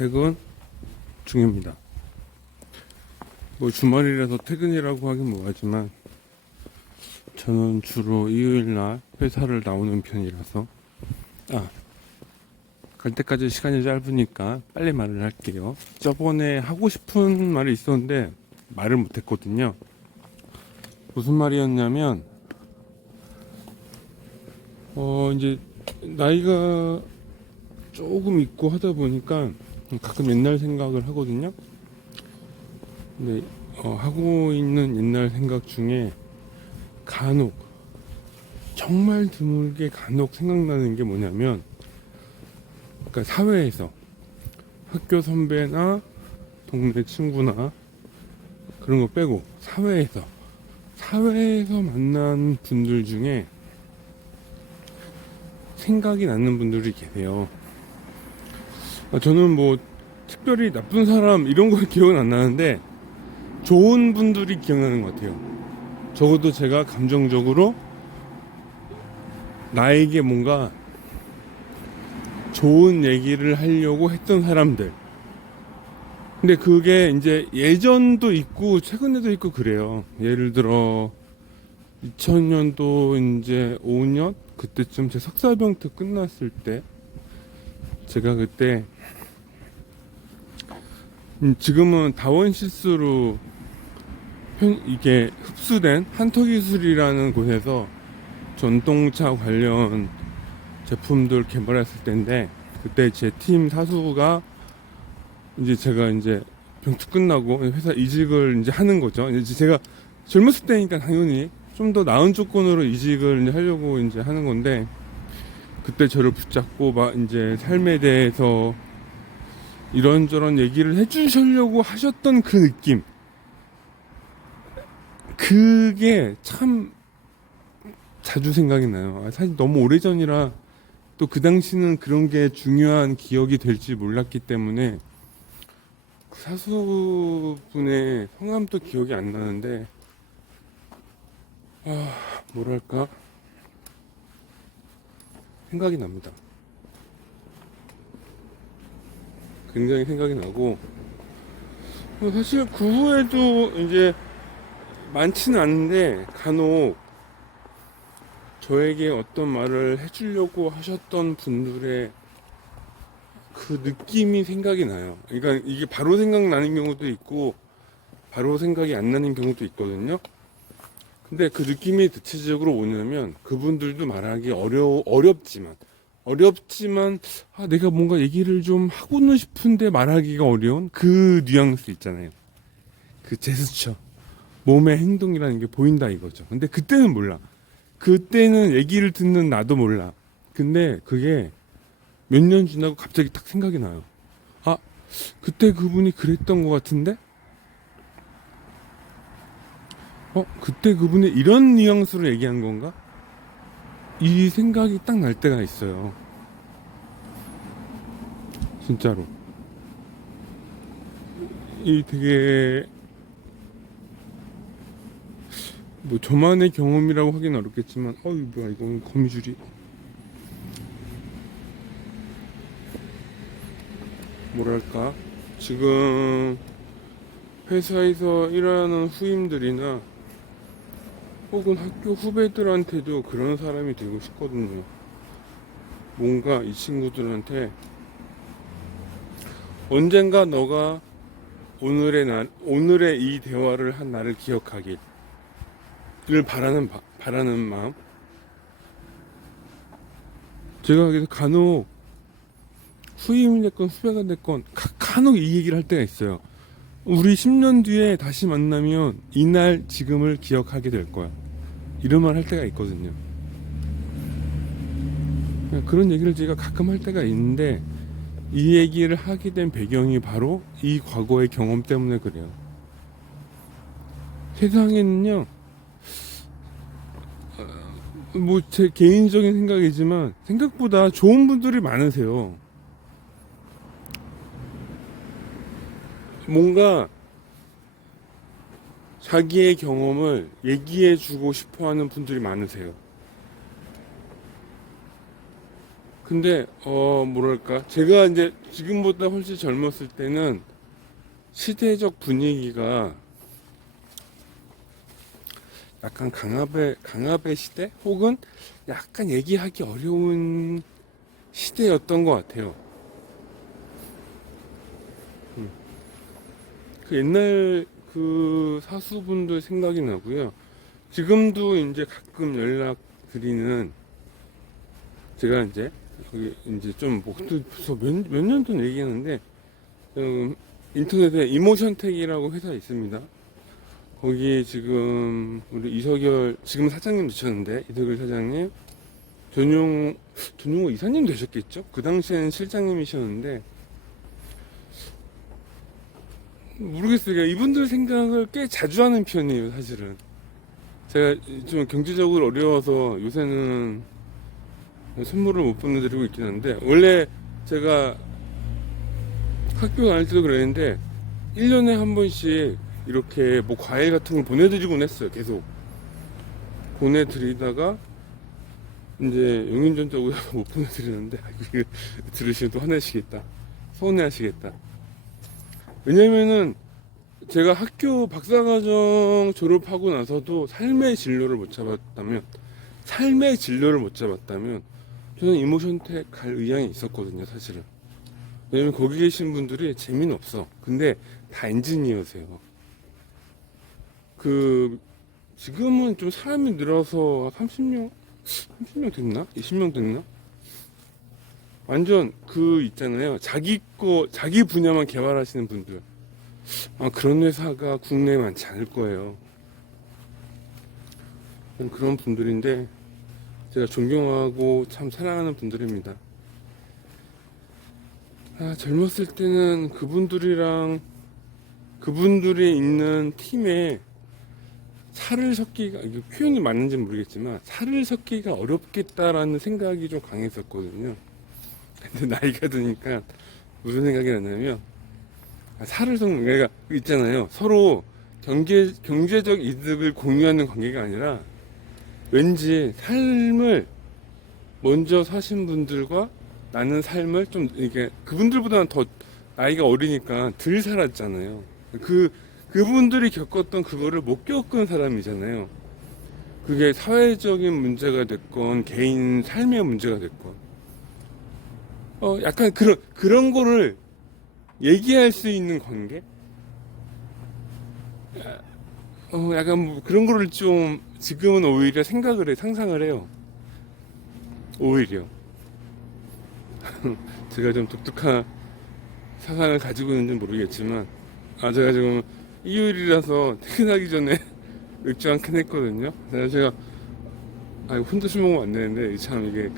퇴근 중입니다. 뭐 주말이라서 퇴근이라고 하긴 뭐하지만 저는 주로 일요일날 회사를 나오는 편이라서 갈 때까지 시간이 짧으니까 빨리 말을 할게요. 저번에 하고 싶은 말이 있었는데 말을 못했거든요. 무슨 말이었냐면 이제 나이가 조금 있고 하다 보니까 가끔 옛날 생각을 하거든요. 근데 하고 있는 옛날 생각 중에 간혹, 정말 드물게 간혹 생각나는 게 뭐냐면, 그러니까 사회에서 학교 선배나 동네 친구나 그런 거 빼고 사회에서 만난 분들 중에 생각이 나는 분들이 계세요. 저는 뭐 특별히 나쁜 사람 이런 거 기억은 안 나는데 좋은 분들이 기억나는 것 같아요. 적어도 제가 감정적으로 나에게 뭔가 좋은 얘기를 하려고 했던 사람들. 근데 그게 이제 예전도 있고 최근에도 있고 그래요. 예를 들어 2000년도 이제 5년 그때쯤 제 석사병특 끝났을 때 제가 그때 지금은 다원시스로 이게 흡수된 한터기술이라는 곳에서 전동차 관련 제품들 개발했을 때인데, 그때 제 팀 사수가 이제 제가 이제 병특 끝나고 회사 이직을 이제 하는 거죠. 이제 제가 젊었을 때니까 당연히 좀 더 나은 조건으로 이직을 이제 하려고 이제 하는 건데, 그때 저를 붙잡고 막 이제 삶에 대해서 이런저런 얘기를 해주시려고 하셨던 그 느낌, 그게 참 자주 생각이 나요. 사실 너무 오래전이라 또 그 당시는 그런 게 중요한 기억이 될지 몰랐기 때문에 그 사수분의 성함도 기억이 안 나는데, 뭐랄까 생각이 납니다. 굉장히 생각이 나고, 사실 그 후에도 이제 많지는 않은데 간혹 저에게 어떤 말을 해주려고 하셨던 분들의 그 느낌이 생각이 나요. 그러니까 이게 바로 생각나는 경우도 있고 바로 생각이 안 나는 경우도 있거든요. 근데 그 느낌이 대체적으로 뭐냐면, 그분들도 말하기 어렵지만 내가 뭔가 얘기를 좀 하고는 싶은데 말하기가 어려운 그 뉘앙스 있잖아요. 그 제스처, 몸의 행동이라는 게 보인다 이거죠. 근데 그때는 몰라. 그때는 얘기를 듣는 나도 몰라. 근데 그게 몇 년 지나고 갑자기 딱 생각이 나요. 그때 그분이 그랬던 것 같은데? 그때 그분이 이런 뉘앙스로 얘기한 건가? 이 생각이 딱 날 때가 있어요. 진짜로. 이 되게 뭐 저만의 경험이라고 하기는 어렵겠지만, 뭐야 이건 거미줄이. 뭐랄까, 지금 회사에서 일하는 후임들이나 혹은 학교 후배들한테도 그런 사람이 되고 싶거든요. 뭔가 이 친구들한테 언젠가 너가 오늘의 이 대화를 한 나를 기억하길 바라는 마음. 제가 그래서 간혹 후임이 됐건 후배가 됐건 간혹 이 얘기를 할 때가 있어요. 우리 10년 뒤에 다시 만나면 이날 지금을 기억하게 될 거야. 이런 말 할 때가 있거든요. 그런 얘기를 제가 가끔 할 때가 있는데, 이 얘기를 하게 된 배경이 바로 이 과거의 경험 때문에 그래요. 세상에는요, 뭐 제 개인적인 생각이지만 생각보다 좋은 분들이 많으세요. 뭔가 자기의 경험을 얘기해 주고 싶어 하는 분들이 많으세요. 근데 뭐랄까, 제가 이제 지금보다 훨씬 젊었을 때는 시대적 분위기가 약간 강압의 시대? 혹은 약간 얘기하기 어려운 시대였던 것 같아요. 음. 그 옛날 그 사수분들 생각이 나고요. 지금도 이제 가끔 연락 드리는, 제가 이제 거기 이제 좀 벌써 몇 년 전 얘기하는데, 인터넷에 이모션텍이라고 회사 있습니다. 거기 지금 우리 이석열 지금 사장님 되셨는데, 이석열 사장님, 전용호 이사님 되셨겠죠? 그 당시에는 실장님이셨는데, 모르겠어요. 이분들 생각을 꽤 자주 하는 편이에요, 사실은. 제가 좀 경제적으로 어려워서 요새는 선물을 못 보내드리고 있긴 한데, 원래 제가 학교 다닐 때도 그랬는데 1년에 한 번씩 이렇게 뭐 과일 같은 걸 보내드리곤 했어요. 계속 보내드리다가 이제 용인전적으로 못 보내드리는데, 이거 들으시면 또 화내시겠다, 서운해하시겠다. 왜냐면은 제가 학교 박사과정 졸업하고 나서도 삶의 진로를 못 잡았다면 저는 이모션텍 갈 의향이 있었거든요, 사실은. 왜냐면 거기 계신 분들이 재미는 없어. 근데 다 엔지니어세요. 지금은 좀 사람이 늘어서 30명 됐나? 20명 됐나? 완전 있잖아요. 자기 분야만 개발하시는 분들. 그런 회사가 국내에 많지 않을 거예요. 그런 분들인데, 제가 존경하고 참 사랑하는 분들입니다. 젊었을 때는 그분들이 있는 팀에 살을 섞기가, 이게 표현이 맞는지 모르겠지만, 살을 섞기가 어렵겠다라는 생각이 좀 강했었거든요. 근데 나이가 드니까 무슨 생각이 나냐면, 살을 섞는, 그러니까 있잖아요. 서로 경제적 이득을 공유하는 관계가 아니라, 왠지 삶을 먼저 사신 분들과 나는 삶을 좀, 이게 그분들보다는 더 나이가 어리니까 덜 살았잖아요. 그분들이 겪었던 그거를 못 겪은 사람이잖아요. 그게 사회적인 문제가 됐건 개인 삶의 문제가 됐건, 약간 그런 거를 얘기할 수 있는 관계? 약간 뭐 그런 거를 좀 지금은 오히려 상상을 해요. 오히려. 제가 좀 독특한 사상을 가지고 있는지 모르겠지만, 제가 지금 일요일이라서 퇴근하기 전에 맥주 한 캔 했거든요. 제가 혼자 술 먹으면 안 되는데, 참 이게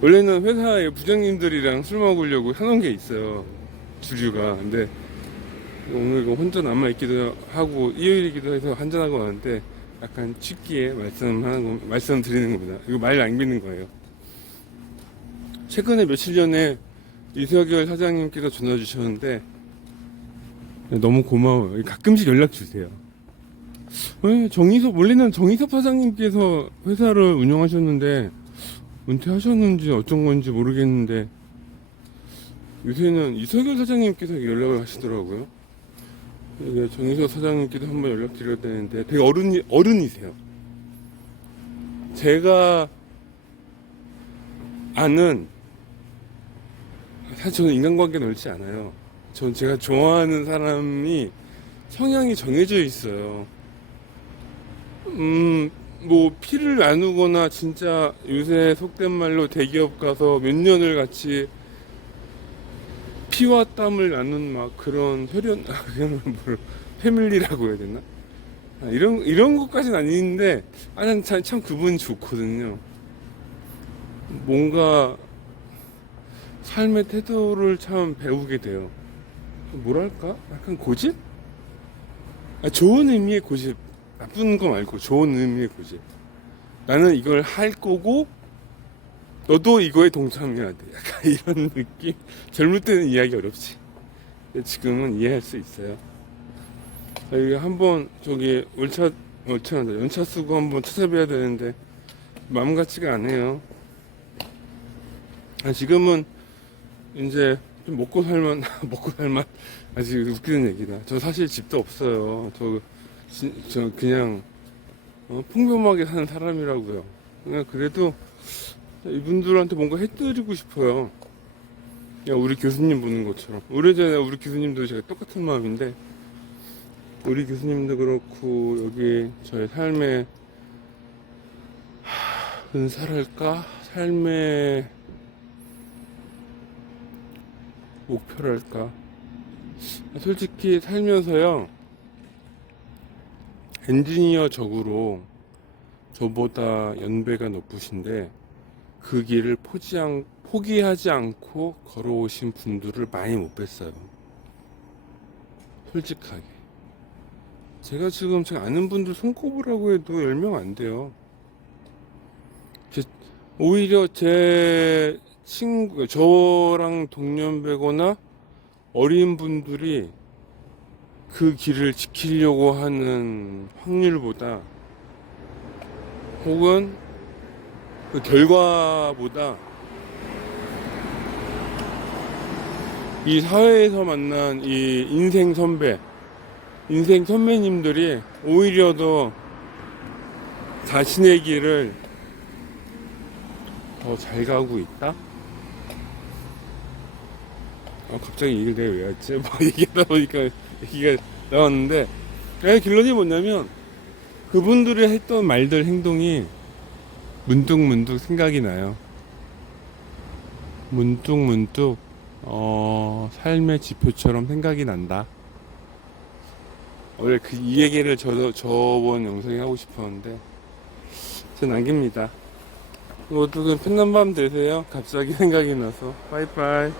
원래는 회사에 부장님들이랑 술 먹으려고 해놓은 게 있어요, 주류가. 근데 오늘 이거 혼자 남아있기도 하고 일요일이기도 해서 한잔하고 왔는데, 약간 취기에 말씀드리는 겁니다. 이거 말 안 믿는 거예요. 최근에 며칠 전에 이석열 사장님께서 전화 주셨는데, 너무 고마워요. 가끔씩 연락 주세요. 원래는 정희섭 사장님께서 회사를 운영하셨는데 은퇴하셨는지 어쩐 건지 모르겠는데, 요새는 이석열 사장님께서 연락을 하시더라고요. 이게 정희섭 사장님께도 한번 연락드려야 되는데, 되게 어른이세요. 제가 아는, 사실 저는 인간관계 넓지 않아요. 제가 좋아하는 사람이 성향이 정해져 있어요. 뭐 피를 나누거나, 진짜 요새 속된 말로 대기업 가서 몇 년을 같이 피와 땀을 나눈 막 그런 그런 패밀리라고 해야 되나? 이런 것까지는 아닌데, 난 참 그분이 좋거든요. 뭔가 삶의 태도를 참 배우게 돼요. 뭐랄까? 약간 고집? 좋은 의미의 고집. 나쁜 거 말고 좋은 의미의 고집. 나는 이걸 할 거고 너도 이거에 동참해야 돼. 약간 이런 느낌. 젊을 때는 이해하기 어렵지. 근데 지금은 이해할 수 있어요. 여기 한번 연차 쓰고 한번 찾아뵈야 되는데 마음 같지가 않아요. 지금은 이제 좀 먹고 살만 먹고 살만 아직 웃기는 얘기다. 저 사실 집도 없어요. 저 그냥 평범하게 사는 사람이라고요. 그냥 그래도 이분들한테 뭔가 해드리고 싶어요. 그냥 우리 교수님 보는 것처럼. 오래전에 우리 교수님도 제가 똑같은 마음인데, 우리 교수님도 그렇고 여기 저의 삶의 은사랄까? 삶의 목표랄까? 솔직히 살면서요, 엔지니어적으로 저보다 연배가 높으신데 그 길을 포기하지 않고 걸어오신 분들을 많이 못 뵀어요. 솔직하게. 제가 아는 분들 손꼽으라고 해도 10명 안 돼요. 오히려 제 친구, 저랑 동년배거나 어린 분들이 그 길을 지키려고 하는 확률보다, 혹은 그 결과보다, 이 사회에서 만난 이 인생 선배님들이 오히려 더 자신의 길을 더 잘 가고 있다? 갑자기 이 얘기를 내가 왜 했지? 뭐 얘기하다 보니까 얘기가 나왔는데, 결론이 뭐냐면, 그분들이 했던 말들, 행동이 문득 생각이 나요. 문득 삶의 지표처럼 생각이 난다. 원래 이 얘기를 저번 영상에 하고 싶었는데 전 남깁니다. 모두 편한 밤 되세요. 갑자기 생각이 나서. 빠이빠이.